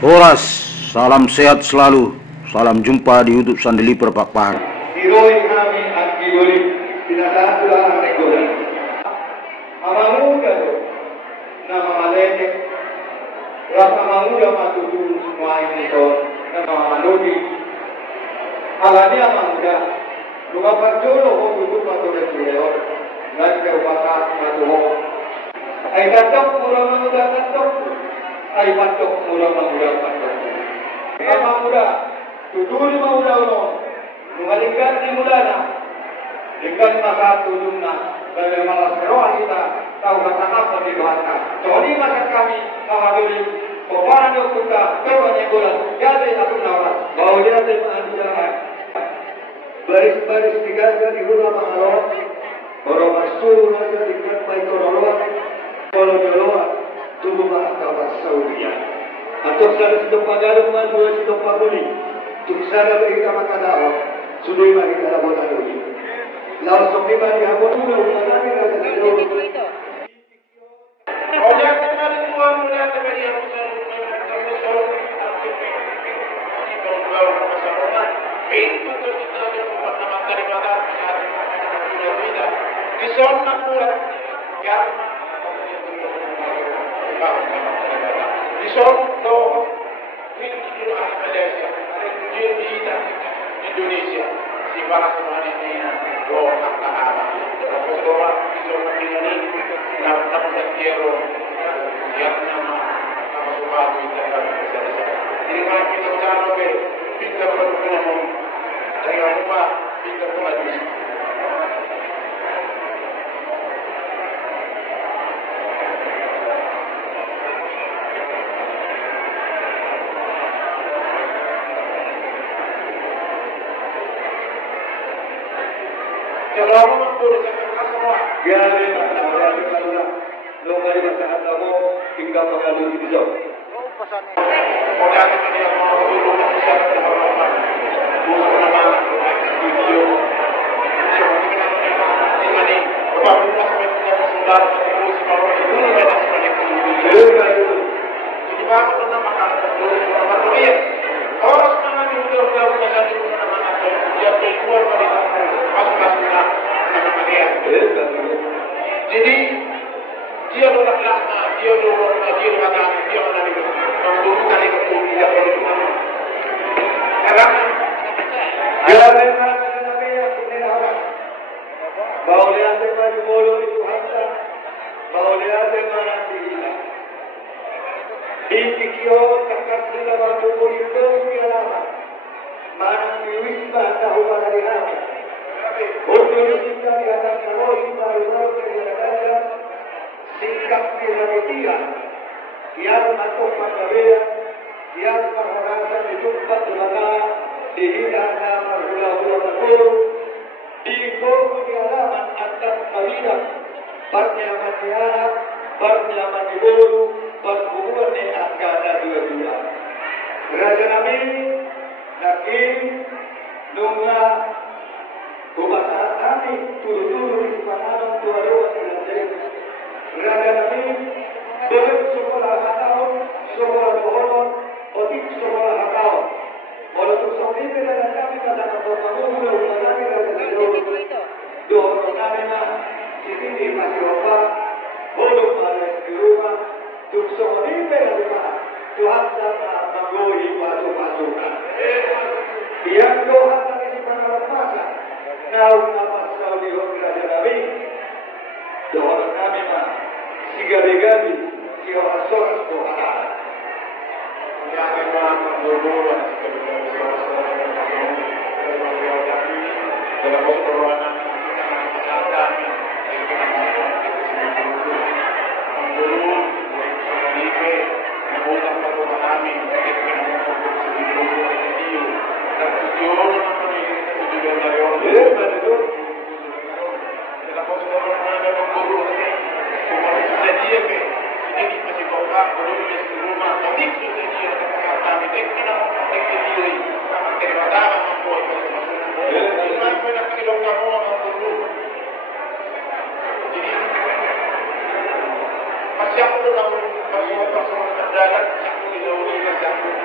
Horas, salam sehat selalu. Salam jumpa di YouTube Sandeli Pak Pahar. Hiroi kami akiboli tinatatu ang negola. Amamuga do na mamalete rasa mamuga matutulong semua ini na mamalodi. Alani amamuga lupa pagdolo ko tutup patuloy tuyo. Lahat ka upasa matuho. Ay tatok mula mamuga tatok. Ay patok mula mamuga patok. Amamuga tutuli mamuga uno. Mengalihkan di mulana dengan masa tulungna dari malas kerohan kita tahu kata apa di doakan. Jadi masa kami mengambil peperangan kita kerohannya bulan jadi aku nawar bahwa dia mengajarkan baris-baris digaga di hula mahalon orang masuk aja dikat baik koroloa kalau joloa tubuh mahakabah Saudia atau saya sedang pagalu dua sedang paguli tuksara berita makadawa sudah kita dapat lagi. Lalu sampai pada apa tu kita lagi ada jauh. Oleh kerana itu mulia terjadi Indonesia si para semuanya doa kata terus doa bisa mengingat nak berkiro yang nama semua kita ini kalau kita bicara kita bertemu jangan lupa kita mulai Kalau menurut semua, biarlah kita lokal masyarakat kamu hingga pengalu di jauh. Orang yang mau dulu masyarakat orang bukan video. Ini apabila kita sudah terus kalau itu ada sebanyak itu. Jadi baru kita makan dulu orang dia. Orang mana yang udah makan dulu mana dia keluar dari masuk-masuknya. Jadi dia nolak lama, dia mengatakan dia mengundurkan itu dia beriman. Karena dia memang nabi yang benar. Bahawa dia memang mulu itu harta, bahawa dia memang nanti hilang. Dikikio kakak sudah mampu itu lama. Mana wisma tahu pada hari. Untuk kita di atas kalau kita harus menjaga sikap kita yang masuk masyarakat yang perhatian dijumpa dengan dihidangkan berhula-hula betul di buku di halaman atas Madinah bernyaman di Arab bernyaman di Bulu berhubungan di Akada dua-dua Raja Nabi Nakim Nunga Bahasa kami turun-turun di sepanjang dua-dua dengan jadi Raja Nabi berat sekolah tahun, sekolah bohong, otik sekolah tahun. Walaupun sampai pada kami kata kamu mudah kami Raja Nabi dua kami mah sini masih apa, belum ada di rumah. Tuk sampai pada rumah Tuhan sama menggoi masuk-masukan. Yang Tuhan tadi sepanjang masa. Now nama Saudi Raja Nabi doa kami mah sigali-gali siapa seorang doa yang memang berdoa dalam perjuangan kami Siapa tu nak bersuara berdalam, siapa tu nak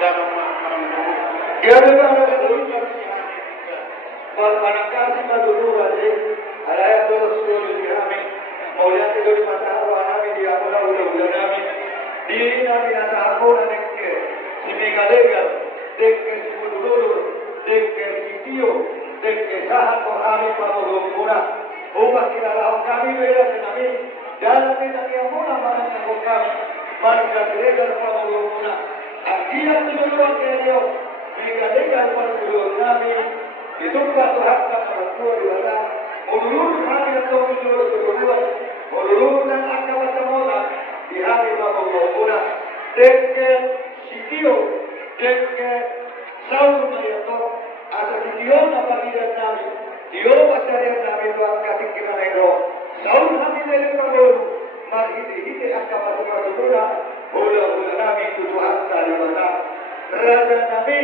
Kaya para sa manangkasi maduluran alaya todos tuloy namin maulan ito di matawa namin di ako na ulang namin di namin nasako na nekke si Megalega dekke si Mudululu dekke si Tio dekke sahat ko kami pamulong-muna upang kinalahong kami bela sa namin dalam pinagyan muna manangkakot kami manangkasilega na pamulong-muna ang gilang tinuluan kayo Megalega na pamulong namin Ditunggu Tuhan kami berdua di mana Mulurun kami atau menurut berdua Mulurun dan akan bertemu di hari Mabukuna Dekke Sitio Dekke Saul Mariato Asa Sitio apa tidak kami Dio pasarian kami Tuhan kasih kira itu Saul kami dari Mabuk Mari hiti akan bertemu Hula kami itu Tuhan dari mana Raja kami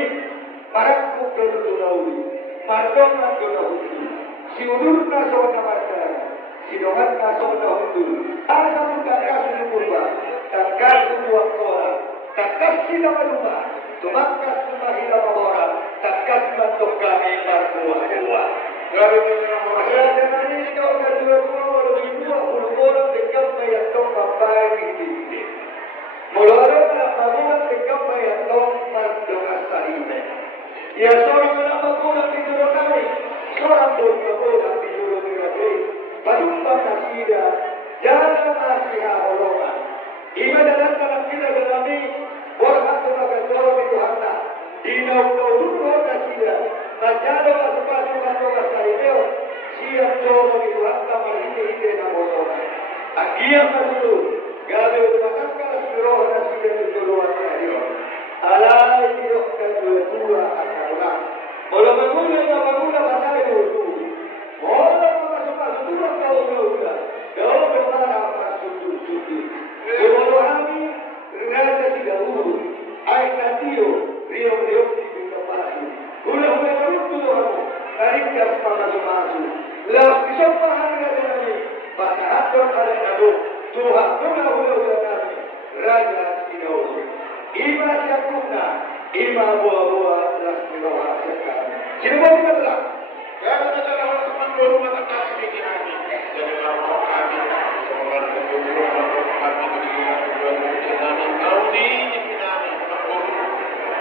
Para kukul Tunauli Markom na gunahundi, si udur na sa markara, si dongan na sa hundur. Asa mo takas ni kurba, takas ni waktora, takas sila maluma, tumakas ni mahila mabora, takas mantok kami markuwa. Garo na mga kaya na ikaw na dua lebih dua puluh dekat mayatong papai hindi. Mula na magulang dekat mayatong mardongas sa ime. Ya seorang anak magulang di juru kami, seorang magulang di juru kami. Padumpang nasida, jalan nasiha holongan. Iba dalam kita kami, warhat sebagai seorang itu harta. Dinau nasida, majalo asupa salimeo, siap seorang itu harta marhite na holongan. Agian malu, gawe utakkan seluruh nasida di juru kami. Alay dirok kedua akarulah. Mula magula pasal itu. Mula masuk dua tahun dua. Jauh bermana masuk suci. Sebelum kami raja tidak urus. Air natio rio di kapasi. Hula terus kamu. Tarik jas masuk. Lalu siapa harga kami? Pada atur ada kado. Tuhan hula kami. Raja tidak urus. Ima siapuna, ima buah-buah lasmiroha sekali. Sini mau kita telah. Kalau kita lawan teman baru mata kasih di kami. Jadi kalau kami semoga berjumpa kami di kami kau di kami baru.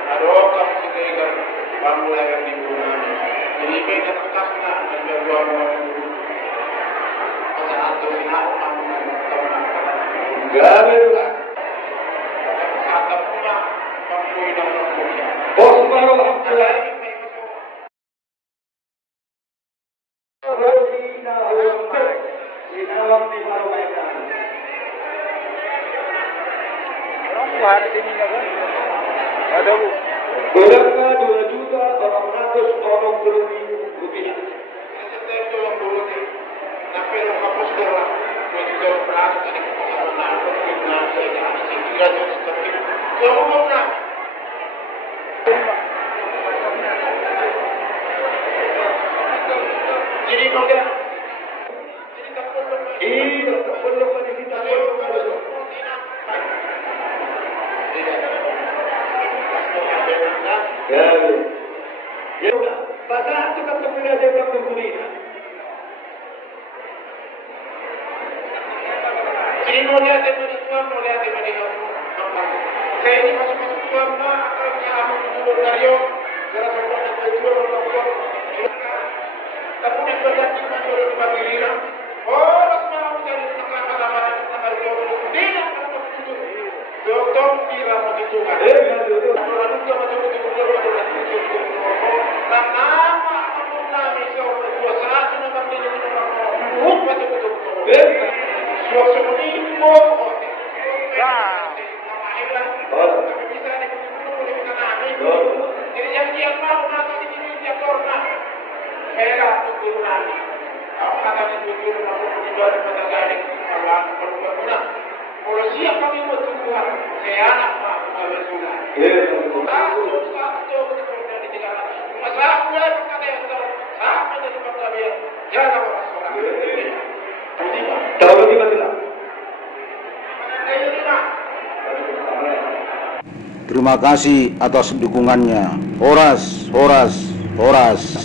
Ada orang sekitar baru yang di kami. Jadi mereka terkasna dan berbuat pada atau siapa kamu Gak ada. Oh, subhanallah. Hari ini ada bu. Berapa 2.800.000 orang rupiah. Setiap orang dulu ni, tapi orang kapus orang, kita berada di mana kita tiga juta tapi semua jadi mau dia, jadi tak perlu kita Ya udah, pasal itu kan kemudian saya berkumpulina. Jadi mau lihat dari tuan, mau lihat dari saya ini masuk tuan mah atau kamu dulu dari cara sebenarnya itu orang tapi yang berarti masuk di Babylon. Oh, rasanya dari tengah-tengah tengah tidak kalau itu. Doktor kira mau ditungan. Orang itu macam itu karena apa kami seorang kuasa nama ini macam itu. Suasana ini mau bisa dikumpulkan kami. Jadi yang dia mau nanti ini dia korna. Mereka turunan. Kata turunan aku menjual pada garing Allah perbuatan. Kalau siap kami mau turunan, saya anak pak mau berturunan. Aku satu berturunan di tiga. Masalah mulai perkara yang sama dari perkara jangan masalah. Tahu di mana? Kayak Terima kasih atas dukungannya. Horas, horas, horas.